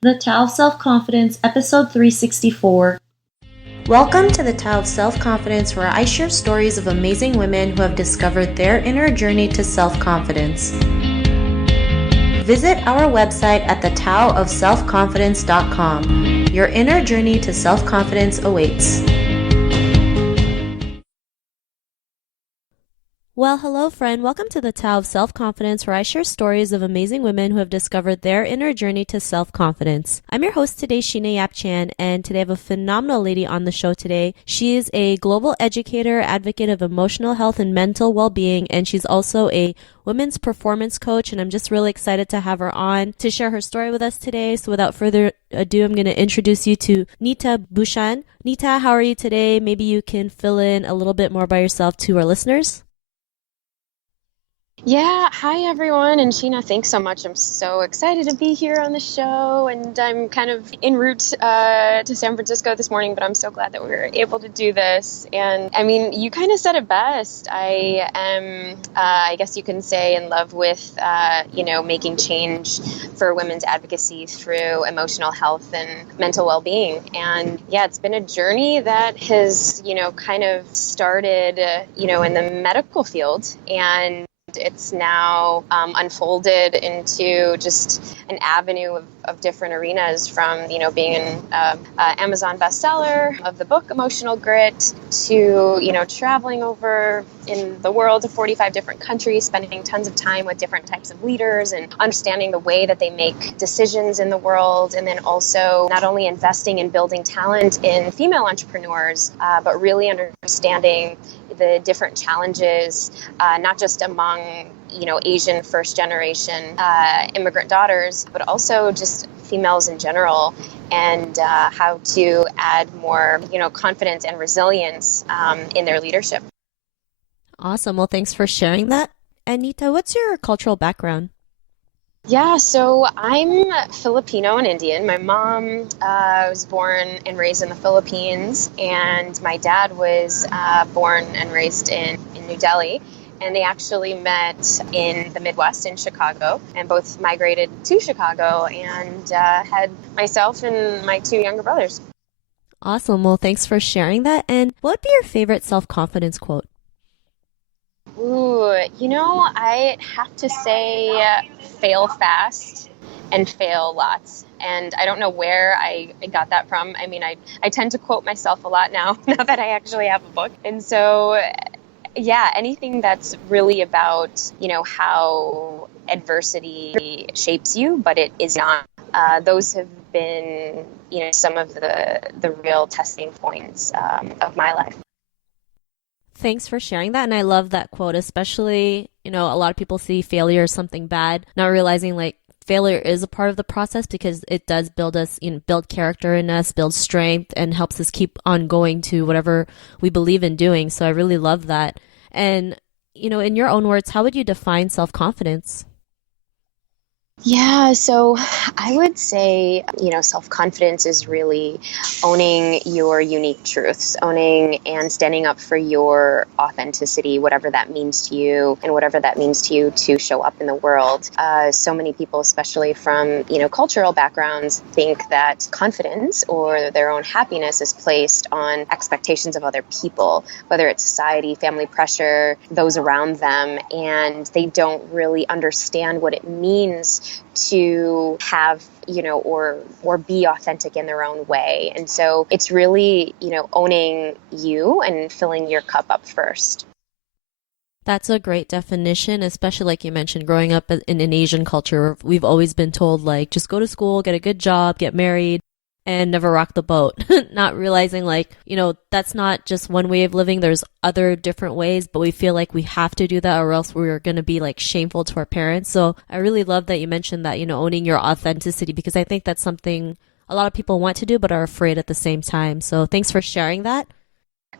The Tao of Self-Confidence, Episode 364. Welcome to the Tao of Self-Confidence, where I share stories of amazing women who have discovered their inner journey to self-confidence. Visit our website at thetaoofselfconfidence.com. Your inner journey to self-confidence awaits. Well, hello, friend. Welcome to the Tao of Self-Confidence, where I share stories of amazing women who have discovered their inner journey to self-confidence. I'm your host today, Sheena Yap Chan, and today I have a phenomenal lady on the show today. She is a global educator, advocate of emotional health and mental well-being, and she's also a women's performance coach, and I'm just really excited to have her on to share her story with us today. So without further ado, I'm going to introduce you to Neeta Bhushan. Neeta, how are you today? Maybe you can fill in a little bit more by yourself to our listeners. Yeah, hi everyone, and Sheena, thanks so much. I'm so excited to be here on the show, and I'm kind of en route to San Francisco this morning, but I'm so glad that we were able to do this. And I mean, you kind of said it best. I am, I guess you can say, in love with, making change for women's advocacy through emotional health and mental well-being. And yeah, it's been a journey that has, kind of started, in the medical field, and it's now unfolded into just an avenue of different arenas, from, being an Amazon bestseller of the book Emotional Grit to, traveling over in the world to 45 different countries, spending tons of time with different types of leaders and understanding the way that they make decisions in the world. And then also not only investing in building talent in female entrepreneurs, but really understanding the different challenges, not just among Asian first generation immigrant daughters, but also just females in general, and how to add more confidence and resilience in their leadership. Awesome. Well, thanks for sharing that. And Neeta, what's your cultural background? Yeah, so I'm Filipino and Indian. My mom was born and raised in the Philippines, and my dad was born and raised in New Delhi. And they actually met in the Midwest in Chicago, and both migrated to Chicago and had myself and my two younger brothers. Awesome. Well, thanks for sharing that. And what would be your favorite self-confidence quote? Ooh, I have to say fail fast and fail lots. And I don't know where I got that from. I mean, I tend to quote myself a lot now that I actually have a book. And so, yeah, anything that's really about, how adversity shapes you, but it is not. Those have been, some of the real testing points of my life. Thanks for sharing that. And I love that quote, especially, a lot of people see failure as something bad, not realizing failure is a part of the process, because it does build us, build character in us, build strength, and helps us keep on going to whatever we believe in doing. So I really love that. And, in your own words, how would you define self-confidence? Yeah, so I would say, self-confidence is really owning your unique truths, owning and standing up for your authenticity, whatever that means to you and whatever that means to you to show up in the world. So many people, especially from, cultural backgrounds, think that confidence or their own happiness is placed on expectations of other people, whether it's society, family pressure, those around them, and they don't really understand what it means to have, or be authentic in their own way. And so it's really, owning you and filling your cup up first. That's a great definition, especially like you mentioned, growing up in an Asian culture, we've always been told, just go to school, get a good job, get married, and never rock the boat. Not realizing that's not just one way of living. There's other different ways, but we feel like we have to do that, or else we're going to be shameful to our parents. So I really love that you mentioned that, owning your authenticity, because I think that's something a lot of people want to do but are afraid at the same time. So thanks for sharing that.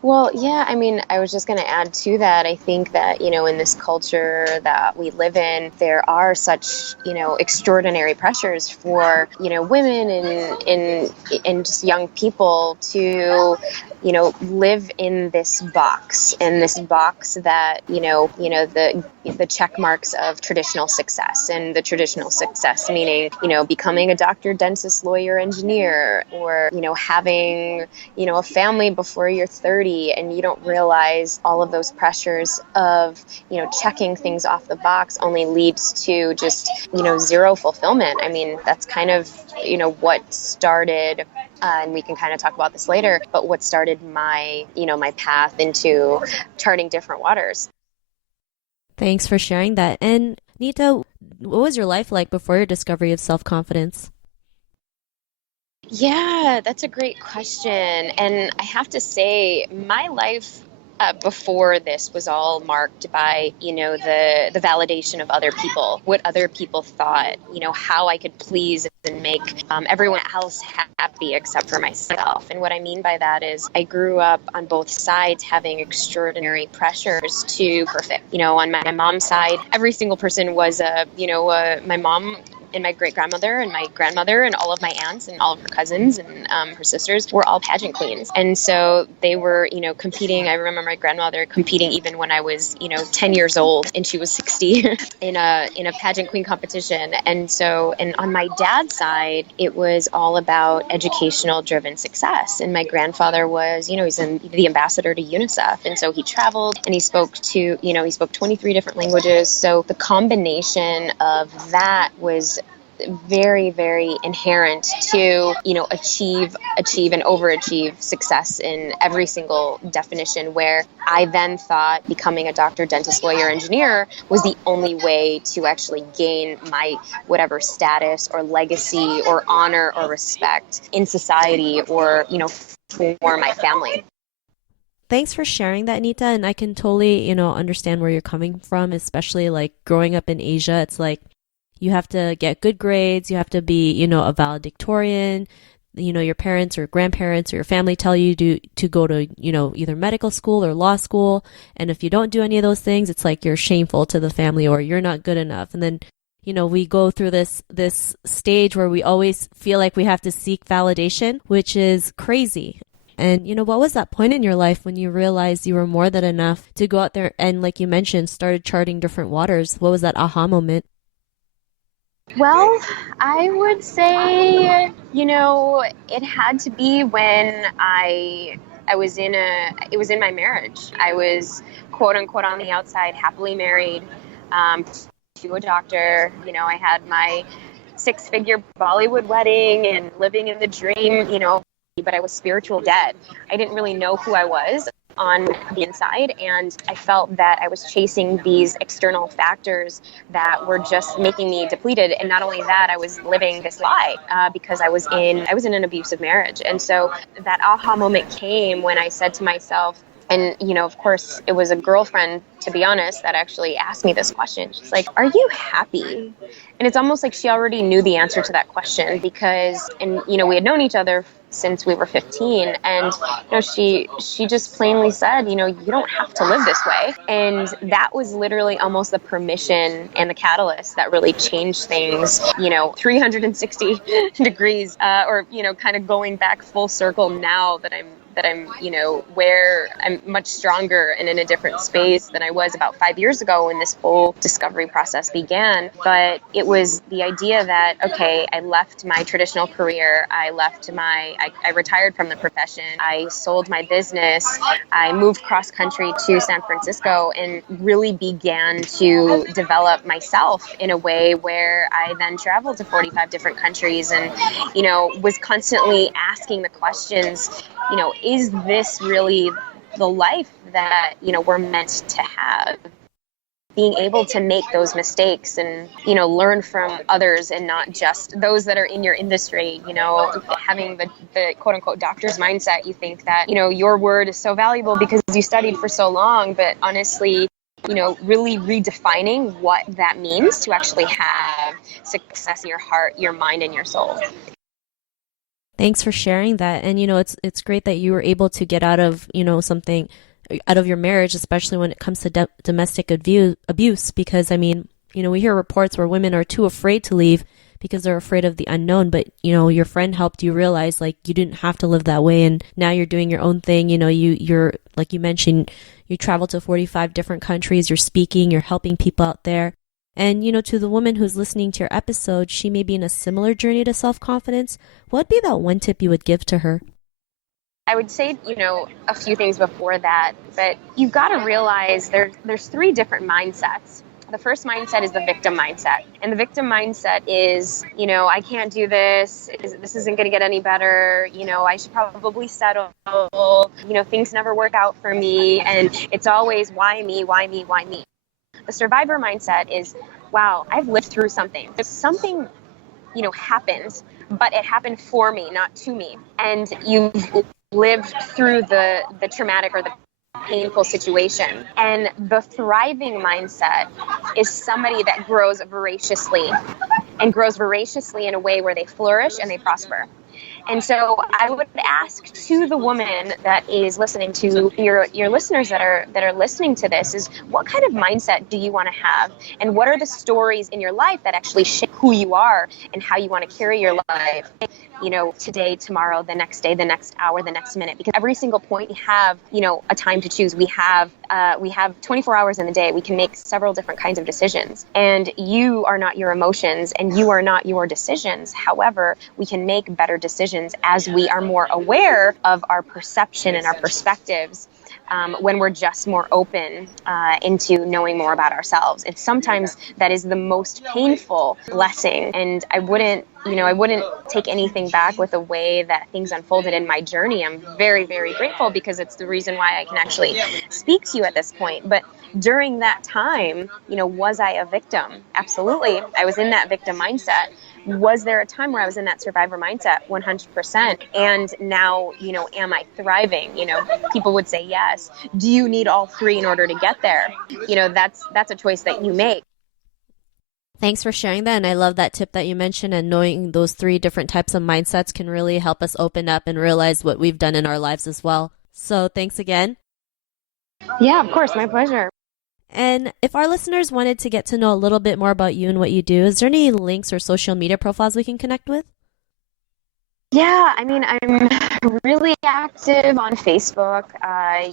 Well, yeah, I mean, I was just going to add to that. I think that, in this culture that we live in, there are such, extraordinary pressures for, women and just young people to, live in this box that, the check marks of traditional success, and the traditional success meaning, becoming a doctor, dentist, lawyer, engineer, or, having, a family before you're 30, and you don't realize all of those pressures of, checking things off the box only leads to just, zero fulfillment. I mean, that's kind of, what started, and we can kind of talk about this later, but what started my, my path into charting different waters. Thanks for sharing that. And Neeta, what was your life like before your discovery of self-confidence? Yeah, that's a great question. And I have to say, my life before this was all marked by, the validation of other people, what other people thought, how I could please and make everyone else happy except for myself. And what I mean by that is I grew up on both sides having extraordinary pressures to perfect. On my mom's side, every single person was my mom and my great-grandmother and my grandmother and all of my aunts and all of her cousins and her sisters were all pageant queens. And so they were, competing. I remember my grandmother competing even when I was, 10 years old and she was 60 in a pageant queen competition. And on my dad's side, it was all about educational driven success. And my grandfather was, he's the ambassador to UNICEF. And so he traveled and he spoke 23 different languages. So the combination of that was very, very inherent to, achieve and overachieve success in every single definition, where I then thought becoming a doctor, dentist, lawyer, engineer was the only way to actually gain my whatever status or legacy or honor or respect in society, or, for my family. Thanks for sharing that, Neeta. And I can totally, understand where you're coming from, especially like growing up in Asia. It's like, you have to get good grades. You have to be, a valedictorian. Your parents or grandparents or your family tell you to go to, either medical school or law school. And if you don't do any of those things, it's like you're shameful to the family or you're not good enough. And then, we go through this stage where we always feel like we have to seek validation, which is crazy. And, what was that point in your life when you realized you were more than enough to go out there and, like you mentioned, started charting different waters? What was that aha moment? Well, I would say, it had to be when I was it was in my marriage. I was quote unquote on the outside happily married to a doctor. I had my 6-figure Bollywood wedding and living in the dream, but I was spiritual dead. I didn't really know who I was on the inside, and I felt that I was chasing these external factors that were just making me depleted. And not only that, I was living this lie because I was in an abusive marriage. And so that aha moment came when I said to myself, and, of course, it was a girlfriend, to be honest, that actually asked me this question. She's like, "Are you happy?" And it's almost like she already knew the answer to that question because, and, we had known each other since we were 15. And, she just plainly said, you don't have to live this way. And that was literally almost the permission and the catalyst that really changed things, 360 degrees, or, kind of going back full circle now that I'm, where I'm much stronger and in a different space than I was about 5 years ago when this whole discovery process began. But it was the idea that, okay, I left my traditional career. I retired from the profession. I sold my business. I moved cross country to San Francisco and really began to develop myself in a way where I then traveled to 45 different countries and, was constantly asking the questions, is this really the life that, we're meant to have? Being able to make those mistakes and, learn from others and not just those that are in your industry, having the quote unquote doctor's mindset. You think that, your word is so valuable because you studied for so long, but honestly, really redefining what that means to actually have success in your heart, your mind, and your soul. Thanks for sharing that. And, it's great that you were able to get out of, something out of your marriage, especially when it comes to domestic abuse, because, we hear reports where women are too afraid to leave because they're afraid of the unknown. But, your friend helped you realize like you didn't have to live that way. And now you're doing your own thing. You're, like you mentioned, you travel to 45 different countries, you're speaking, you're helping people out there. And, to the woman who's listening to your episode, she may be in a similar journey to self-confidence. What would be that one tip you would give to her? I would say, a few things before that, but you've got to realize there's three different mindsets. The first mindset is the victim mindset. And the victim mindset is, I can't do this. This isn't going to get any better. I should probably settle. Things never work out for me. And it's always, why me, why me, why me? The survivor mindset is, wow, I've lived through something. There's something, happened, but it happened for me, not to me. And you've lived through the traumatic or the painful situation. And the thriving mindset is somebody that grows voraciously in a way where they flourish and they prosper. And so I would ask to the woman that is listening, to your listeners that are listening to this, is what kind of mindset do you want to have? And what are the stories in your life that actually shape who you are and how you want to carry your life? Today, tomorrow, the next day, the next hour, the next minute, because every single point we have, a time to choose. We have 24 hours in the day. We can make several different kinds of decisions, and you are not your emotions and you are not your decisions. However, we can make better decisions as we are more aware of our perception and our perspectives. When we're just more open into knowing more about ourselves. And sometimes that is the most painful blessing. And I wouldn't take anything back with the way that things unfolded in my journey. I'm very, very grateful because it's the reason why I can actually speak to you at this point. But during that time, was I a victim? Absolutely. I was in that victim mindset. Was there a time where I was in that survivor mindset? 100%. And now, am I thriving? People would say yes. Do you need all three in order to get there? That's a choice that you make. Thanks for sharing that. And I love that tip that you mentioned, and knowing those three different types of mindsets can really help us open up and realize what we've done in our lives as well. So thanks again. Yeah, of course. My pleasure. And if our listeners wanted to get to know a little bit more about you and what you do, is there any links or social media profiles we can connect with? Yeah, I'm really active on Facebook.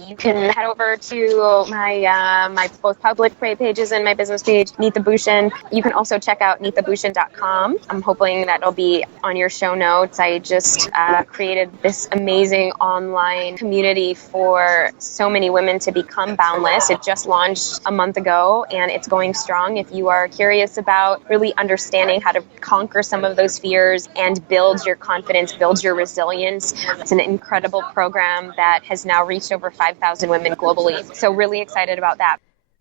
You can head over to my both public pages and my business page, Neeta Bhushan. You can also check out neetabhushan.com. I'm hoping that it'll be on your show notes. I just created this amazing online community for so many women to become boundless. It just launched a month ago, and it's going strong. If you are curious about really understanding how to conquer some of those fears and build your confidence, build your resilience. It's an incredible program that has now reached over 5,000 women globally. So really excited about that.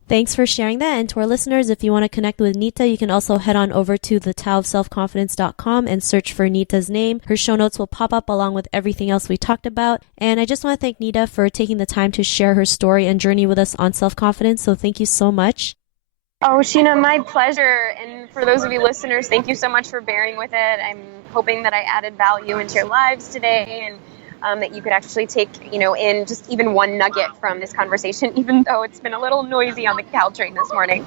Thanks for sharing that. And to our listeners, if you want to connect with Neeta, you can also head on over to thetaoofselfconfidence.com and search for Neeta's name. Her show notes will pop up along with everything else we talked about. And I just want to thank Neeta for taking the time to share her story and journey with us on self-confidence. So thank you so much. Oh, Sheena, my pleasure. And for those of you listeners, thank you so much for bearing with it. I'm hoping that I added value into your lives today, and that you could actually take, in just even one nugget from this conversation, even though it's been a little noisy on the Caltrain this morning.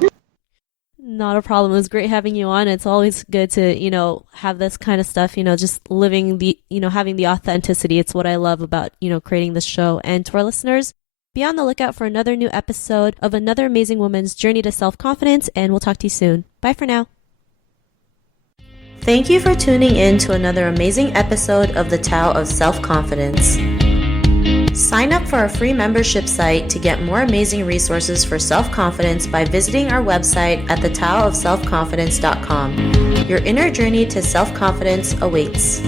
Not a problem. It was great having you on. It's always good to, have this kind of stuff, just living the, having the authenticity. It's what I love about, creating this show. And to our listeners, be on the lookout for another new episode of another amazing woman's journey to self-confidence, and we'll talk to you soon. Bye for now. Thank you for tuning in to another amazing episode of the Tao of Self-Confidence. Sign up for our free membership site to get more amazing resources for self-confidence by visiting our website at thetaoofselfconfidence.com. Your inner journey to self-confidence awaits.